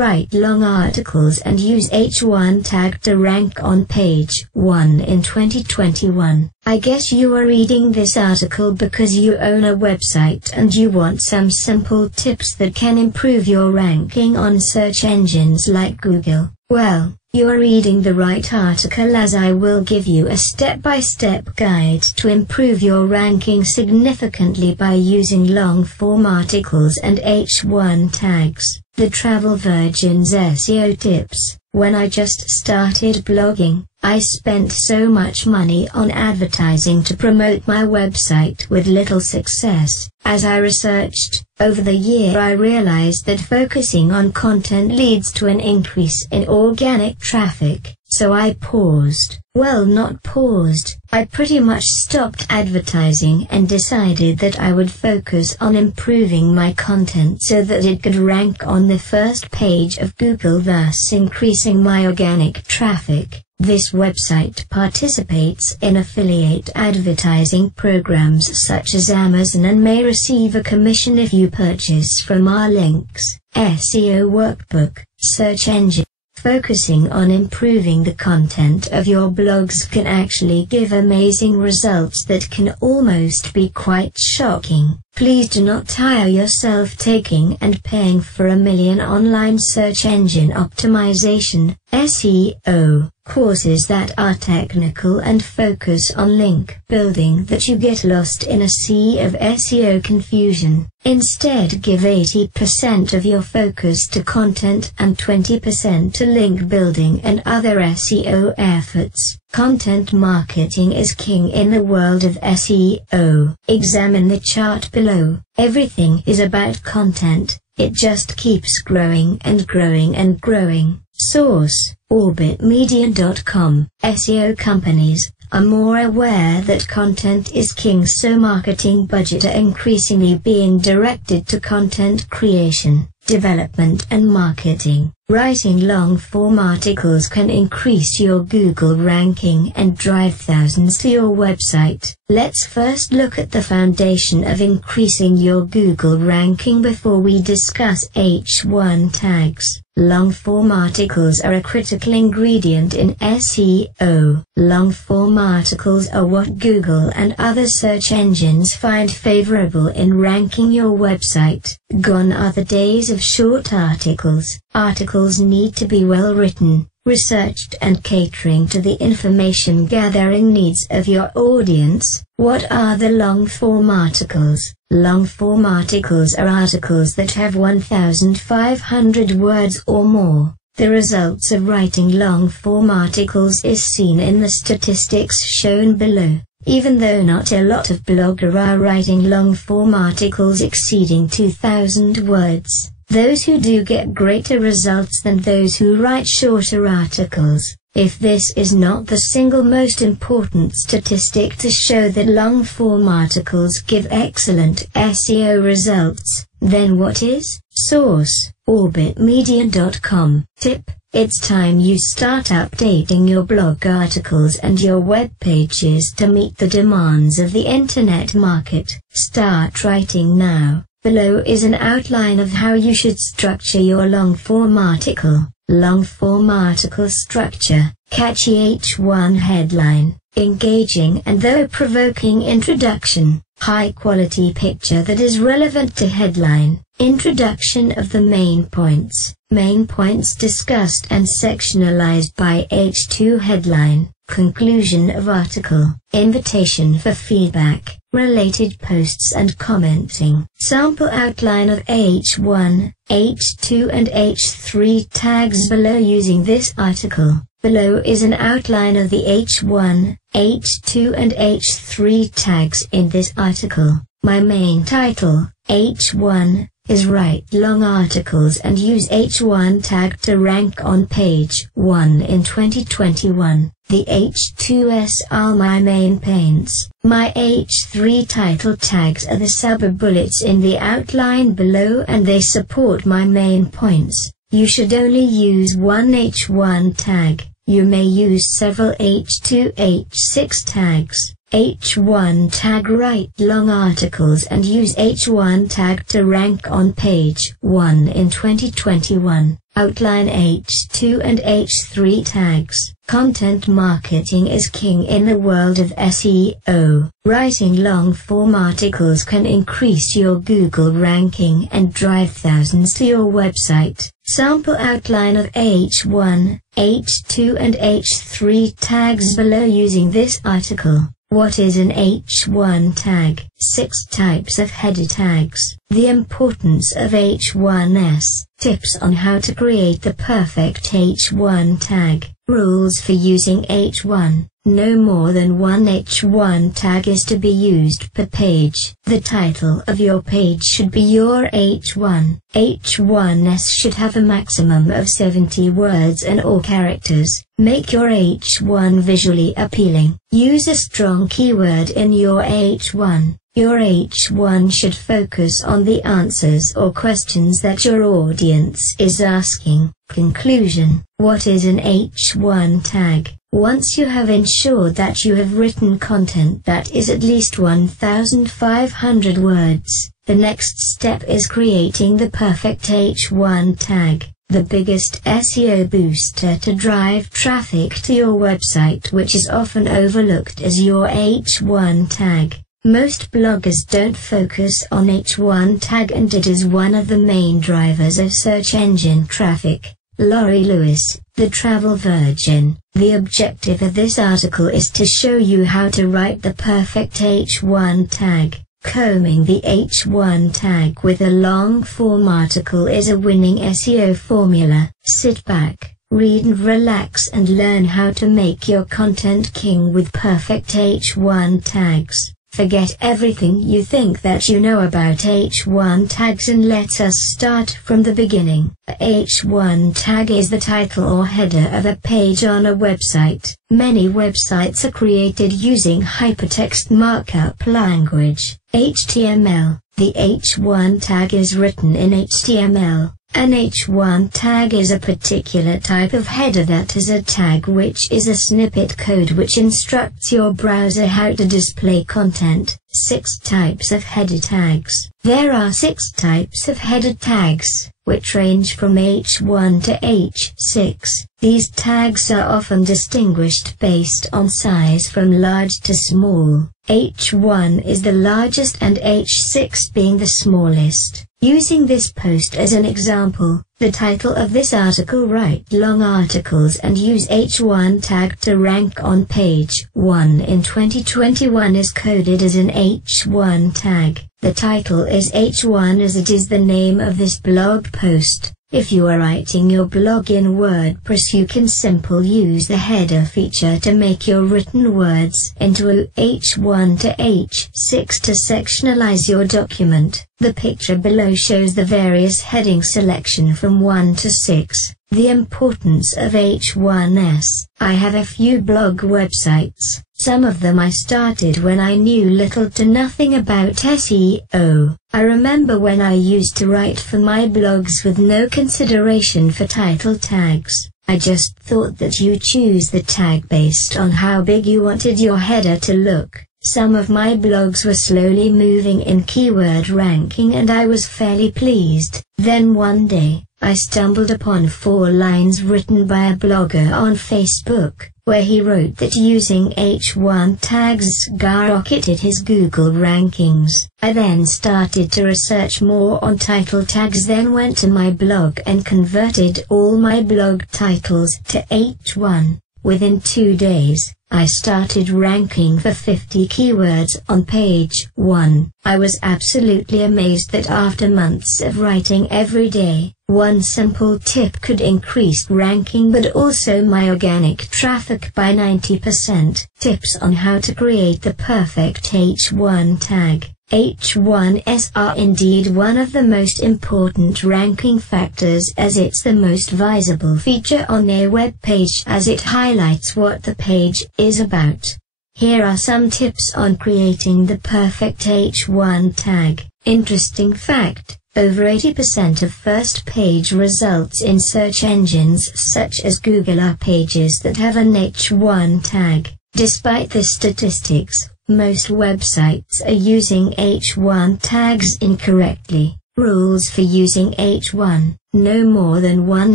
Write long articles and use H1 tag to rank on page 1 in 2021. I guess you are reading this article because you own a website and you want some simple tips that can improve your ranking on search engines like Google. Well, you are reading the right article, as I will give you a step-by-step guide to improve your ranking significantly by using long-form articles and H1 tags. The Travel Virgin's SEO tips. When I just started blogging, I spent so much money on advertising to promote my website with little success. As I researched over the year, I realized that focusing on content leads to an increase in organic traffic. So I paused. Well, not paused. I pretty much stopped advertising and decided that I would focus on improving my content so that it could rank on the first page of Google, thus increasing my organic traffic. This website participates in affiliate advertising programs such as Amazon and may receive a commission if you purchase from our links. SEO Workbook. Search engine. Focusing on improving the content of your blogs can actually give amazing results that can almost be quite shocking. Please do not tire yourself taking and paying for a million online search engine optimization (SEO) courses that are technical and focus on link building that you get lost in a sea of SEO confusion. Instead, give 80% of your focus to content and 20% to link building and other SEO efforts. Content marketing is king in the world of SEO. Examine the chart below. Everything is about content. It just keeps growing and growing and growing. Source: orbitmedia.com. SEO companies are more aware that content is king, so marketing budgets are increasingly being directed to content creation, development and marketing. Writing long-form articles can increase your Google ranking and drive thousands to your website. Let's first look at the foundation of increasing your Google ranking before we discuss H1 tags. Long-form articles are a critical ingredient in SEO. Long-form articles are what Google and other search engines find favorable in ranking your website. Gone are the days of short articles. Articles need to be well written, researched and catering to the information gathering needs of your audience. What are the long-form articles? Long-form articles are articles that have 1,500 words or more. The results of writing long-form articles is seen in the statistics shown below. Even though not a lot of bloggers are writing long-form articles exceeding 2,000 words, those who do get greater results than those who write shorter articles. If this is not the single most important statistic to show that long-form articles give excellent SEO results, then what is? Source: orbitmedia.com. Tip: it's time you start updating your blog articles and your web pages to meet the demands of the internet market. Start writing now. Below is an outline of how you should structure your long-form article. Long-form article structure: catchy H1 headline, engaging and thought-provoking introduction, high-quality picture that is relevant to headline, introduction of the main points discussed and sectionalized by H2 headline, conclusion of article, invitation for feedback, related posts and commenting. Sample outline of H1, H2 and H3 tags below using this article. Below is an outline of the H1, H2 and H3 tags in this article. My main title, H1, is write long articles and use H1 tag to rank on page 1 in 2021. The H2s are my main paints. My H3 title tags are the sub-bullets in the outline below and they support my main points. You should only use one H1 tag. You may use several H2, H6 tags. H1 tag. Write long articles and use H1 tag to rank on page 1 in 2021. Outline H2 and H3 tags. Content marketing is king in the world of SEO. Writing long-form articles can increase your Google ranking and drive thousands to your website. Sample outline of H1, H2 and H3 tags below using this article. What is an H1 tag? 6 types of header tags. The importance of H1s. Tips on how to create the perfect H1 tag. Rules for using H1. No more than one H1 tag is to be used per page. The title of your page should be your H1. H1s should have a maximum of 70 words and or characters. Make your H1 visually appealing. Use a strong keyword in your H1. Your H1 should focus on the answers or questions that your audience is asking. Conclusion. What is an H1 tag? Once you have ensured that you have written content that is at least 1,500 words, the next step is creating the perfect H1 tag. The biggest SEO booster to drive traffic to your website, which is often overlooked, is your H1 tag. Most bloggers don't focus on H1 tag, and it is one of the main drivers of search engine traffic. Laurie Lewis, the travel virgin. The objective of this article is to show you how to write the perfect H1 tag. Combing the H1 tag with a long-form article is a winning SEO formula. Sit back, read and relax and learn how to make your content king with perfect H1 tags. Forget everything you think that you know about H1 tags and let us start from the beginning. A H1 tag is the title or header of a page on a website. Many websites are created using hypertext markup language, HTML. The H1 tag is written in HTML. An H1 tag is a particular type of header that is a tag which is a snippet code which instructs your browser how to display content. 6 types of header tags. There are 6 types of header tags, which range from H1 to H6. These tags are often distinguished based on size from large to small. H1 is the largest and H6 being the smallest. Using this post as an example, the title of this article: write long articles and use H1 tag to rank on page 1 in 2021 is coded as an H1 tag. The title is H1 as it is the name of this blog post. If you are writing your blog in WordPress, you can simply use the header feature to make your written words into H1 to H6 to sectionalize your document. The picture below shows the various heading selection from 1 to 6. The importance of H1s. I have a few blog websites. Some of them I started when I knew little to nothing about SEO. I remember when I used to write for my blogs with no consideration for title tags. I just thought that you choose the tag based on how big you wanted your header to look. Some of my blogs were slowly moving in keyword ranking and I was fairly pleased. Then one day, I stumbled upon 4 lines written by a blogger on Facebook, where he wrote that using H1 tags skyrocketed his Google rankings. I then started to research more on title tags, then went to my blog and converted all my blog titles to H1. Within 2 days, I started ranking for 50 keywords on page 1. I was absolutely amazed that after months of writing every day, one simple tip could increase ranking but also my organic traffic by 90%. Tips on how to create the perfect H1 tag. H1s are indeed one of the most important ranking factors, as it's the most visible feature on a web page, as it highlights what the page is about. Here are some tips on creating the perfect H1 tag. Interesting fact: over 80% of first page results in search engines such as Google are pages that have an H1 tag. Despite the statistics, Most websites are using H1 tags incorrectly. Rules for using H1: no more than one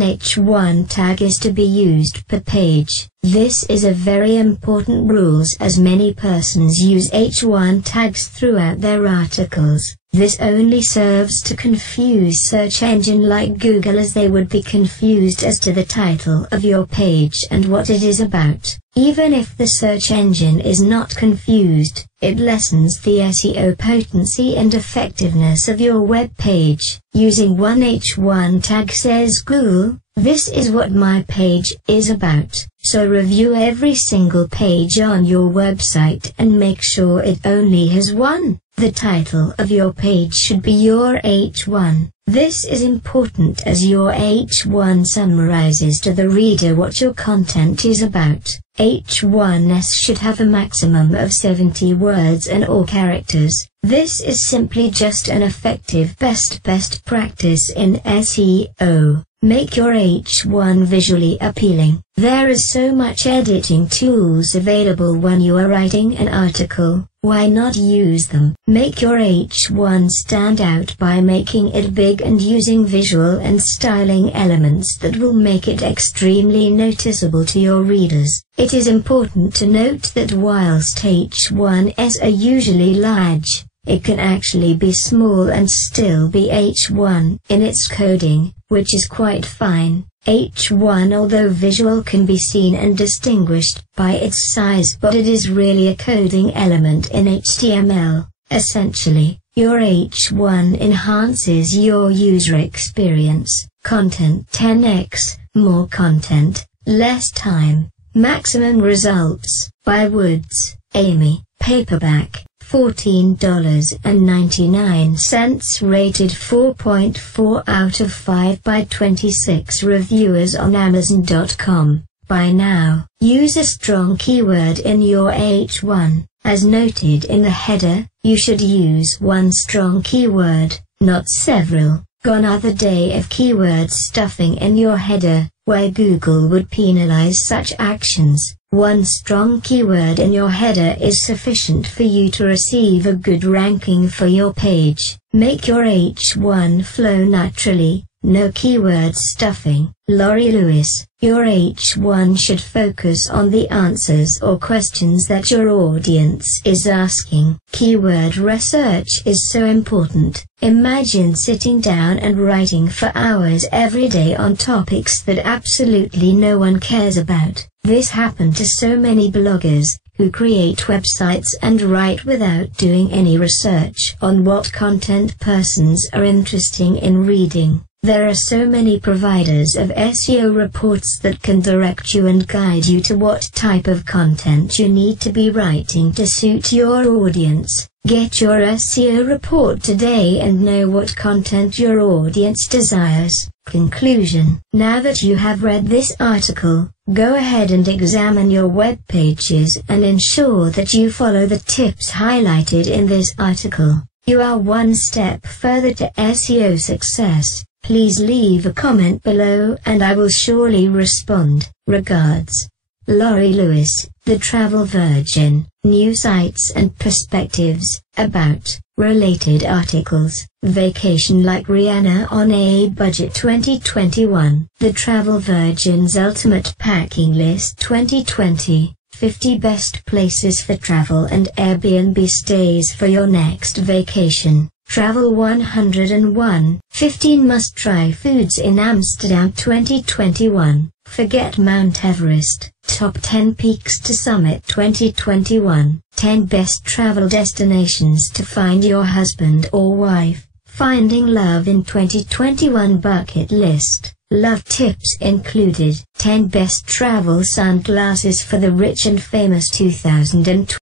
H1 tag is to be used per page. This is a very important rule as many persons use H1 tags throughout their articles. This only serves to confuse search engine like Google, as they would be confused as to the title of your page and what it is about. Even if the search engine is not confused, it lessens the SEO potency and effectiveness of your web page. Using one H1 tag says Google, "This is what my page is about." So review every single page on your website and make sure it only has one. The title of your page should be your H1. This is important as your H1 summarizes to the reader what your content is about. H1s should have a maximum of 70 words and or characters. This is simply just an effective best practice in SEO. Make your H1 visually appealing. There is so much editing tools available when you are writing an article. Why not use them? Make your H1 stand out by making it big and using visual and styling elements that will make it extremely noticeable to your readers. It is important to note that whilst H1s are usually large, it can actually be small and still be H1 in its coding, which is quite fine. H1, although visual, can be seen and distinguished by its size, but it is really a coding element in HTML. Essentially, your H1 enhances your user experience. Content 10x, more content, less time, maximum results. By Woods, Amy, paperback. $14.99, rated 4.4 out of 5 by 26 reviewers on Amazon.com. By now, use a strong keyword in your H1. As noted in the header, you should use one strong keyword, not several. Gone are the day of keyword stuffing in your header, where Google would penalize such actions. One strong keyword in your header is sufficient for you to receive a good ranking for your page. Make your H1 flow naturally, no keyword stuffing. Laurie Lewis, your H1 should focus on the answers or questions that your audience is asking. Keyword research is so important. Imagine sitting down and writing for hours every day on topics that absolutely no one cares about. This happened to so many bloggers, who create websites and write without doing any research on what content persons are interested in reading. There are so many providers of SEO reports that can direct you and guide you to what type of content you need to be writing to suit your audience. Get your SEO report today and know what content your audience desires. Conclusion: now that you have read this article, go ahead and examine your web pages and ensure that you follow the tips highlighted in this article. You are one step further to SEO success. Please leave a comment below and I will surely respond. Regards, Laurie Lewis, the Travel Virgin. New sites and perspectives about related articles. Vacation like Rihanna on a budget 2021. The Travel Virgin's Ultimate Packing List 2020. 50 best places for travel and Airbnb stays for your next vacation. Travel 101. 15 must-try foods in Amsterdam 2021. Forget Mount Everest. Top 10 peaks to summit 2021. 10 best travel destinations to find your husband or wife. Finding love in 2021 bucket list. Love tips included. 10 best travel sunglasses for the rich and famous 2020.